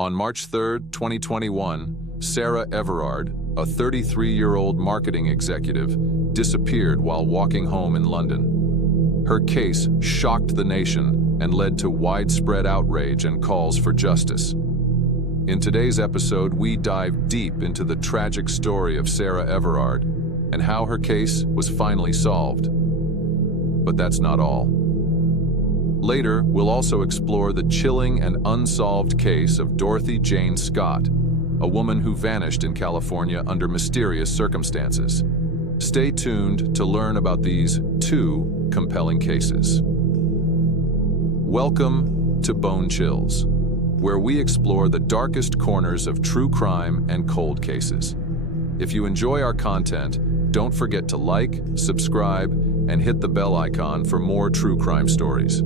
On March 3, 2021, Sarah Everard, a 33-year-old marketing executive, disappeared while walking home in London. Her case shocked the nation and led to widespread outrage and calls for justice. In today's episode, we dive deep into the tragic story of Sarah Everard and how her case was finally solved. But that's not all. Later, we'll also explore the chilling and unsolved case of Dorothy Jane Scott, a woman who vanished in California under mysterious circumstances. Stay tuned to learn about these two compelling cases. Welcome to Bone Chills, where we explore the darkest corners of true crime and cold cases. If you enjoy our content, don't forget to like, subscribe, and hit the bell icon for more true crime stories.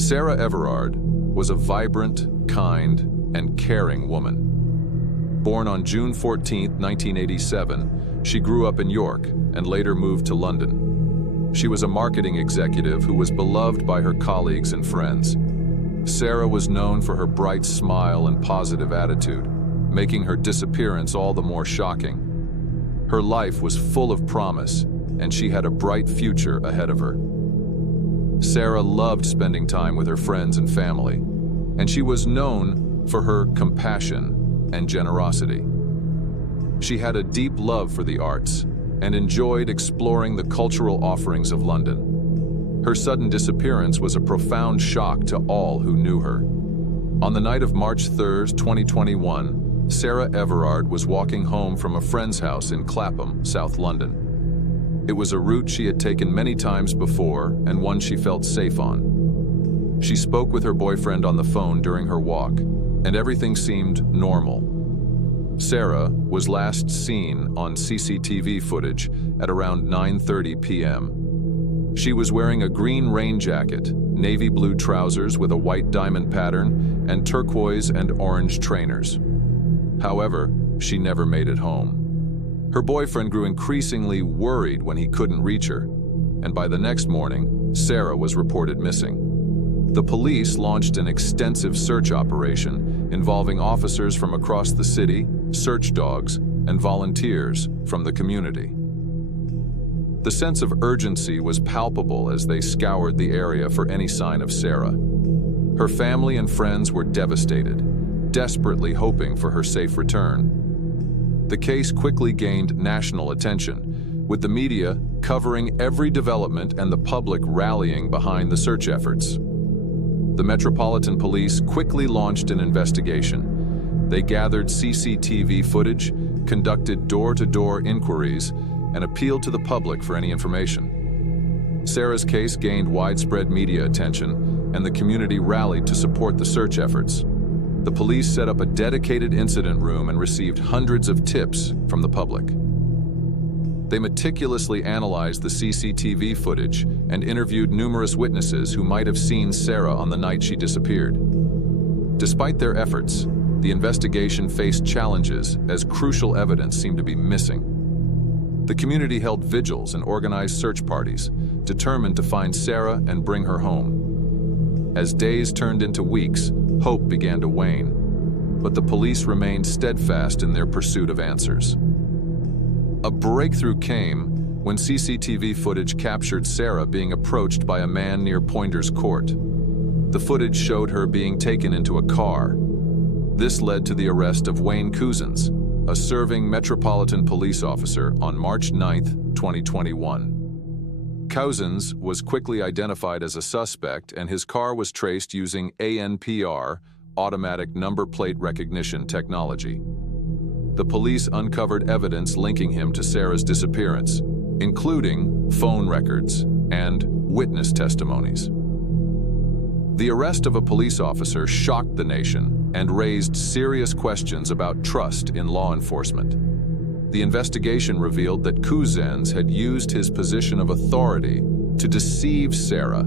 Sarah Everard was a vibrant, kind, and caring woman. Born on June 14, 1987, she grew up in York and later moved to London. She was a marketing executive who was beloved by her colleagues and friends. Sarah was known for her bright smile and positive attitude, making her disappearance all the more shocking. Her life was full of promise, and she had a bright future ahead of her. Sarah loved spending time with her friends and family, and she was known for her compassion and generosity. She had a deep love for the arts and enjoyed exploring the cultural offerings of London. Her sudden disappearance was a profound shock to all who knew her. On the night of March 3, 2021, Sarah Everard was walking home from a friend's house in Clapham, South London. It was a route she had taken many times before and one she felt safe on. She spoke with her boyfriend on the phone during her walk, and everything seemed normal. Sarah was last seen on CCTV footage at around 9:30 p.m. She was wearing a green rain jacket, navy blue trousers with a white diamond pattern, and turquoise and orange trainers. However, she never made it home. Her boyfriend grew increasingly worried when he couldn't reach her, and by the next morning, Sarah was reported missing. The police launched an extensive search operation involving officers from across the city, search dogs, and volunteers from the community. The sense of urgency was palpable as they scoured the area for any sign of Sarah. Her family and friends were devastated, desperately hoping for her safe return. The case quickly gained national attention, with the media covering every development and the public rallying behind the search efforts. The Metropolitan Police quickly launched an investigation. They gathered CCTV footage, conducted door-to-door inquiries, and appealed to the public for any information. Sarah's case gained widespread media attention, and the community rallied to support the search efforts. The police set up a dedicated incident room and received hundreds of tips from the public. They meticulously analyzed the CCTV footage and interviewed numerous witnesses who might have seen Sarah on the night she disappeared. Despite their efforts, the investigation faced challenges as crucial evidence seemed to be missing. The community held vigils and organized search parties, determined to find Sarah and bring her home. As days turned into weeks, hope began to wane, but the police remained steadfast in their pursuit of answers. A breakthrough came when CCTV footage captured Sarah being approached by a man near Pointers Court. The footage showed her being taken into a car. This led to the arrest of Wayne Couzens, a serving Metropolitan Police officer, on March 9, 2021. Couzens was quickly identified as a suspect, and his car was traced using ANPR, automatic number plate recognition technology. The police uncovered evidence linking him to Sarah's disappearance, including phone records and witness testimonies. The arrest of a police officer shocked the nation and raised serious questions about trust in law enforcement. The investigation revealed that Couzens had used his position of authority to deceive Sarah,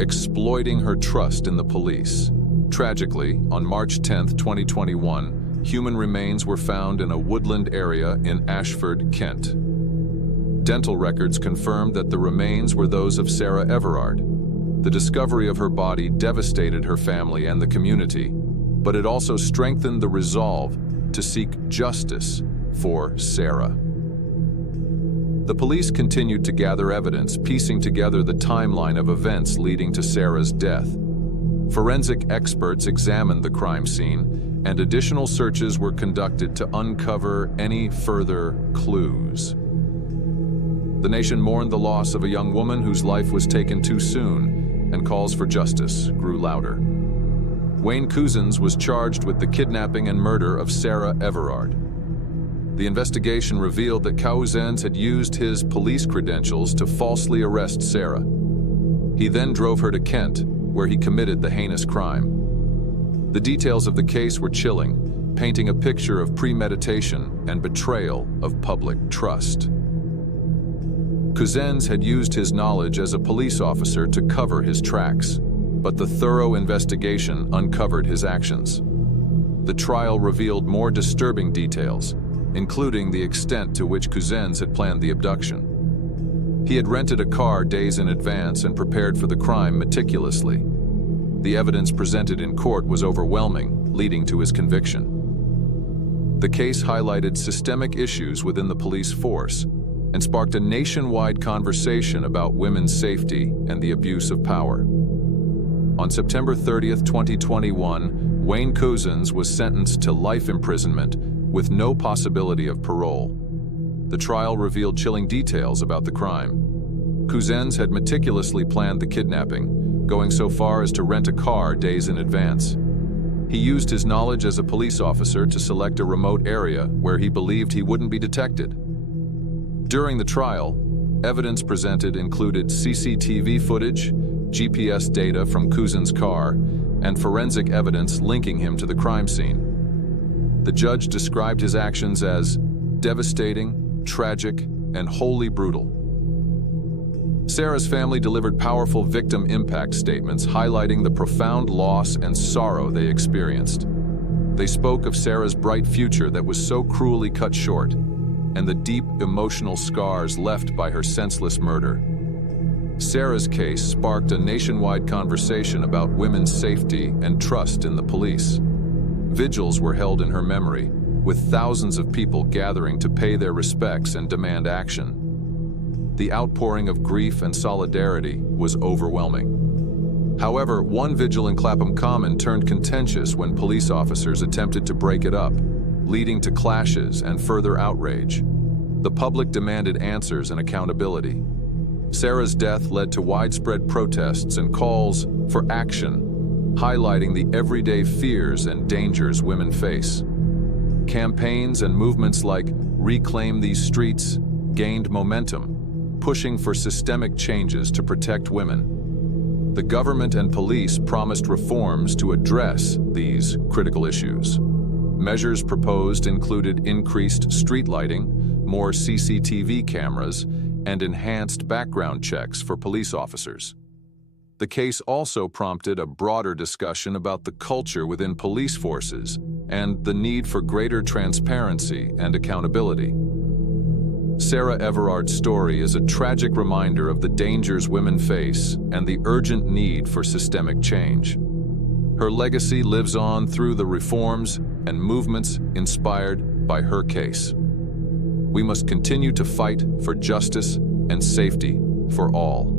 exploiting her trust in the police. Tragically, on March 10, 2021, human remains were found in a woodland area in Ashford, Kent. Dental records confirmed that the remains were those of Sarah Everard. The discovery of her body devastated her family and the community, but it also strengthened the resolve to seek justice for Sarah. The police continued to gather evidence, piecing together the timeline of events leading to Sarah's death. Forensic experts examined the crime scene, and additional searches were conducted to uncover any further clues. The nation mourned the loss of a young woman whose life was taken too soon, and calls for justice grew louder. Wayne Couzens was charged with the kidnapping and murder of Sarah Everard. The investigation revealed that Couzens had used his police credentials to falsely arrest Sarah. He then drove her to Kent, where he committed the heinous crime. The details of the case were chilling, painting a picture of premeditation and betrayal of public trust. Couzens had used his knowledge as a police officer to cover his tracks, but the thorough investigation uncovered his actions. The trial revealed more disturbing details, including the extent to which Couzens had planned the abduction. He had rented a car days in advance and prepared for the crime meticulously. The evidence presented in court was overwhelming, leading to his conviction. The case highlighted systemic issues within the police force and sparked a nationwide conversation about women's safety and the abuse of power. On September 30th, 2021, Wayne Couzens was sentenced to life imprisonment with no possibility of parole. The trial revealed chilling details about the crime. Couzens had meticulously planned the kidnapping, going so far as to rent a car days in advance. He used his knowledge as a police officer to select a remote area where he believed he wouldn't be detected. During the trial, evidence presented included CCTV footage, GPS data from Couzens' car, and forensic evidence linking him to the crime scene. The judge described his actions as devastating, tragic, and wholly brutal. Sarah's family delivered powerful victim impact statements highlighting the profound loss and sorrow they experienced. They spoke of Sarah's bright future that was so cruelly cut short, and the deep emotional scars left by her senseless murder. Sarah's case sparked a nationwide conversation about women's safety and trust in the police. Vigils were held in her memory, with thousands of people gathering to pay their respects and demand action. The outpouring of grief and solidarity was overwhelming. However, one vigil in Clapham Common turned contentious when police officers attempted to break it up, leading to clashes and further outrage. The public demanded answers and accountability. Sarah's death led to widespread protests and calls for action, highlighting the everyday fears and dangers women face. Campaigns and movements like Reclaim These Streets gained momentum, pushing for systemic changes to protect women. The government and police promised reforms to address these critical issues. Measures proposed included increased street lighting, more CCTV cameras, and enhanced background checks for police officers. The case also prompted a broader discussion about the culture within police forces and the need for greater transparency and accountability. Sarah Everard's story is a tragic reminder of the dangers women face and the urgent need for systemic change. Her legacy lives on through the reforms and movements inspired by her case. We must continue to fight for justice and safety for all.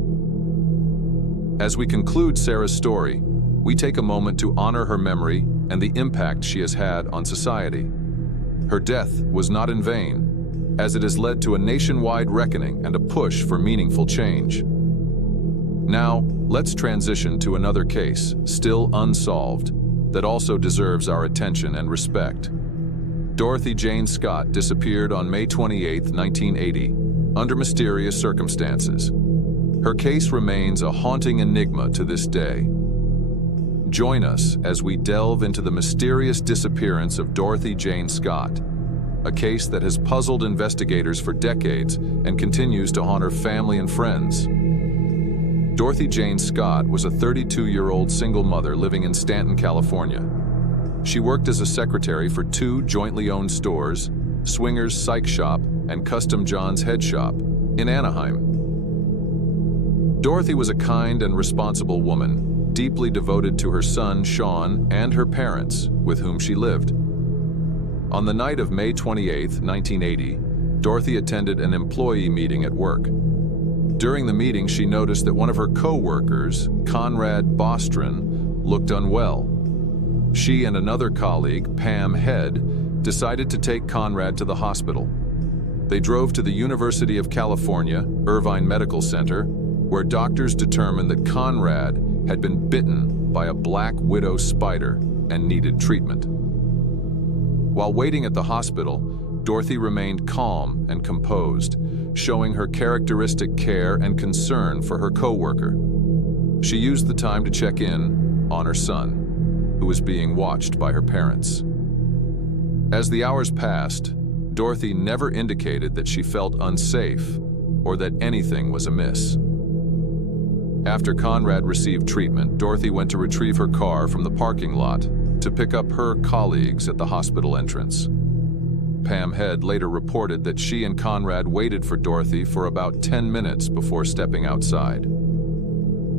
As we conclude Sarah's story, we take a moment to honor her memory and the impact she has had on society. Her death was not in vain, as it has led to a nationwide reckoning and a push for meaningful change. Now, let's transition to another case, still unsolved, that also deserves our attention and respect. Dorothy Jane Scott disappeared on May 28, 1980, under mysterious circumstances. Her case remains a haunting enigma to this day. Join us as we delve into the mysterious disappearance of Dorothy Jane Scott, a case that has puzzled investigators for decades and continues to haunt her family and friends. Dorothy Jane Scott was a 32-year-old single mother living in Stanton, California. She worked as a secretary for two jointly owned stores, Swinger's Psych Shop and Custom John's Head Shop, in Anaheim. Dorothy was a kind and responsible woman, deeply devoted to her son, Sean, and her parents, with whom she lived. On the night of May 28, 1980, Dorothy attended an employee meeting at work. During the meeting, she noticed that one of her co-workers, Conrad Bostron, looked unwell. She and another colleague, Pam Head, decided to take Conrad to the hospital. They drove to the University of California, Irvine Medical Center, where doctors determined that Conrad had been bitten by a black widow spider and needed treatment. While waiting at the hospital, Dorothy remained calm and composed, showing her characteristic care and concern for her co-worker. She used the time to check in on her son, who was being watched by her parents. As the hours passed, Dorothy never indicated that she felt unsafe or that anything was amiss. After Conrad received treatment, Dorothy went to retrieve her car from the parking lot to pick up her colleagues at the hospital entrance. Pam Head later reported that she and Conrad waited for Dorothy for about 10 minutes before stepping outside.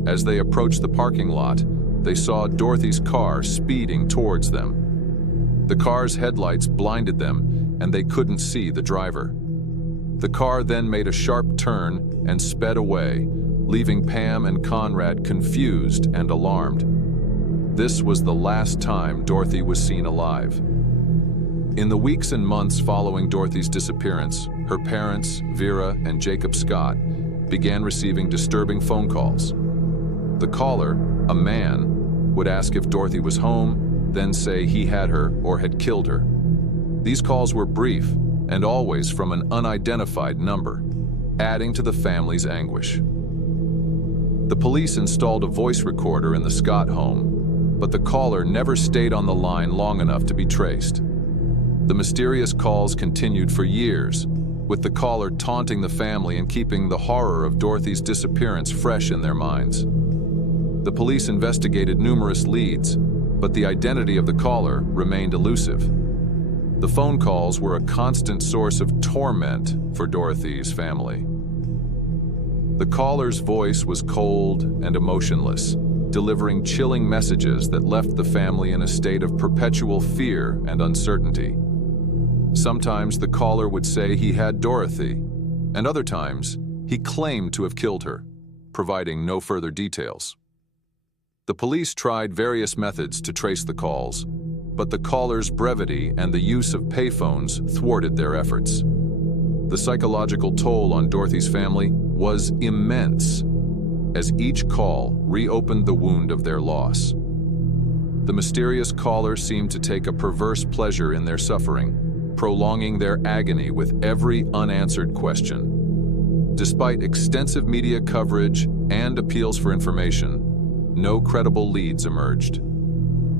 As they approached the parking lot, they saw Dorothy's car speeding towards them. The car's headlights blinded them, and they couldn't see the driver. The car then made a sharp turn and sped away, leaving Pam and Conrad confused and alarmed. This was the last time Dorothy was seen alive. In the weeks and months following Dorothy's disappearance, her parents, Vera and Jacob Scott, began receiving disturbing phone calls. The caller, a man, would ask if Dorothy was home, then say he had her or had killed her. These calls were brief and always from an unidentified number, adding to the family's anguish. The police installed a voice recorder in the Scott home, but the caller never stayed on the line long enough to be traced. The mysterious calls continued for years, with the caller taunting the family and keeping the horror of Dorothy's disappearance fresh in their minds. The police investigated numerous leads, but the identity of the caller remained elusive. The phone calls were a constant source of torment for Dorothy's family. The caller's voice was cold and emotionless, delivering chilling messages that left the family in a state of perpetual fear and uncertainty. Sometimes the caller would say he had Dorothy, and other times he claimed to have killed her, providing no further details. The police tried various methods to trace the calls, but the caller's brevity and the use of payphones thwarted their efforts. The psychological toll on Dorothy's family was immense, as each call reopened the wound of their loss. The mysterious caller seemed to take a perverse pleasure in their suffering, prolonging their agony with every unanswered question. Despite extensive media coverage and appeals for information, no credible leads emerged.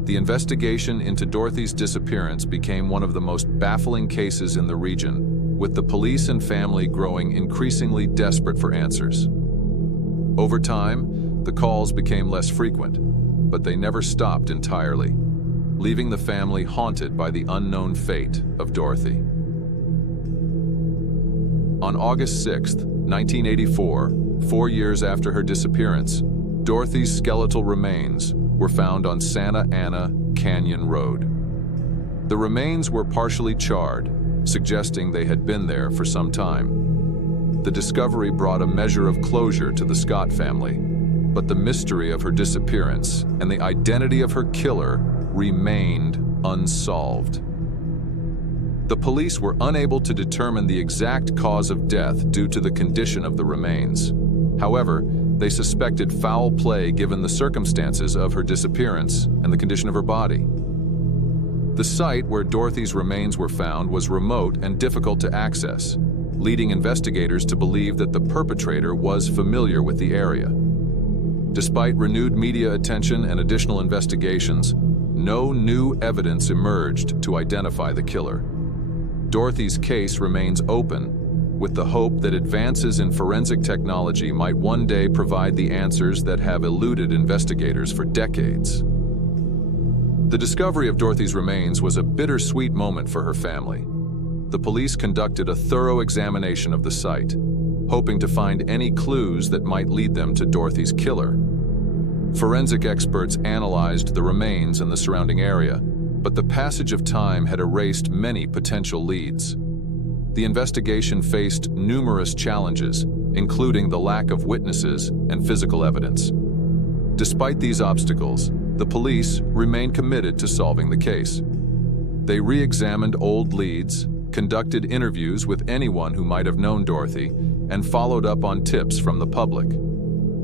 The investigation into Dorothy's disappearance became one of the most baffling cases in the region, with the police and family growing increasingly desperate for answers. Over time, the calls became less frequent, but they never stopped entirely, leaving the family haunted by the unknown fate of Dorothy. On August 6, 1984, 4 years after her disappearance, Dorothy's skeletal remains were found on Santa Ana Canyon Road. The remains were partially charred, suggesting they had been there for some time. The discovery brought a measure of closure to the Scott family, but the mystery of her disappearance and the identity of her killer remained unsolved. The police were unable to determine the exact cause of death due to the condition of the remains. However, they suspected foul play given the circumstances of her disappearance and the condition of her body. The site where Dorothy's remains were found was remote and difficult to access, leading investigators to believe that the perpetrator was familiar with the area. Despite renewed media attention and additional investigations, no new evidence emerged to identify the killer. Dorothy's case remains open, with the hope that advances in forensic technology might one day provide the answers that have eluded investigators for decades. The discovery of Dorothy's remains was a bittersweet moment for her family. The police conducted a thorough examination of the site, hoping to find any clues that might lead them to Dorothy's killer. Forensic experts analyzed the remains and the surrounding area, but the passage of time had erased many potential leads. The investigation faced numerous challenges, including the lack of witnesses and physical evidence. Despite these obstacles, the police remained committed to solving the case. They re-examined old leads, conducted interviews with anyone who might have known Dorothy, and followed up on tips from the public.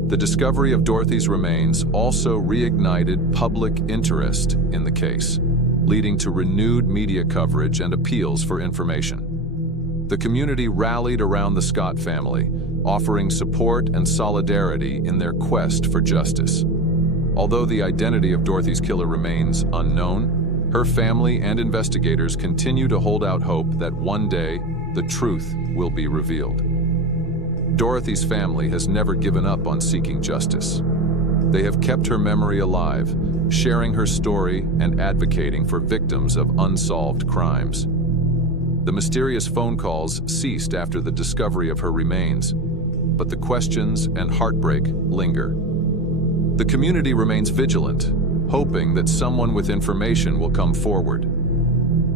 The discovery of Dorothy's remains also reignited public interest in the case, leading to renewed media coverage and appeals for information. The community rallied around the Scott family, offering support and solidarity in their quest for justice. Although the identity of Dorothy's killer remains unknown, her family and investigators continue to hold out hope that one day the truth will be revealed. Dorothy's family has never given up on seeking justice. They have kept her memory alive, sharing her story and advocating for victims of unsolved crimes. The mysterious phone calls ceased after the discovery of her remains, but the questions and heartbreak linger. The community remains vigilant, hoping that someone with information will come forward.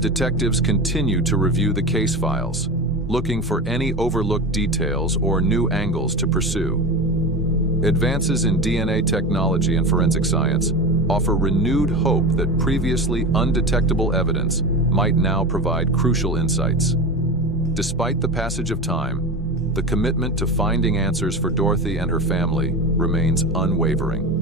Detectives continue to review the case files, looking for any overlooked details or new angles to pursue. Advances in DNA technology and forensic science offer renewed hope that previously undetectable evidence might now provide crucial insights. Despite the passage of time, the commitment to finding answers for Dorothy and her family remains unwavering.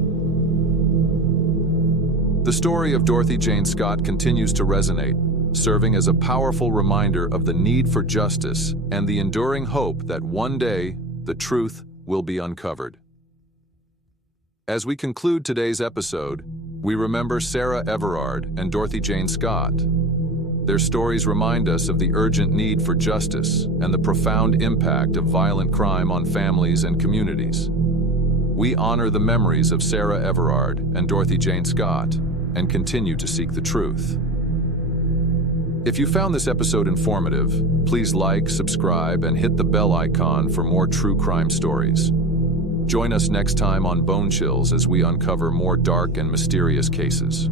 The story of Dorothy Jane Scott continues to resonate, serving as a powerful reminder of the need for justice and the enduring hope that one day the truth will be uncovered. As we conclude today's episode, we remember Sarah Everard and Dorothy Jane Scott. Their stories remind us of the urgent need for justice and the profound impact of violent crime on families and communities. We honor the memories of Sarah Everard and Dorothy Jane Scott and continue to seek the truth. If you found this episode informative, please like, subscribe, and hit the bell icon for more true crime stories. Join us next time on Bone Chills as we uncover more dark and mysterious cases.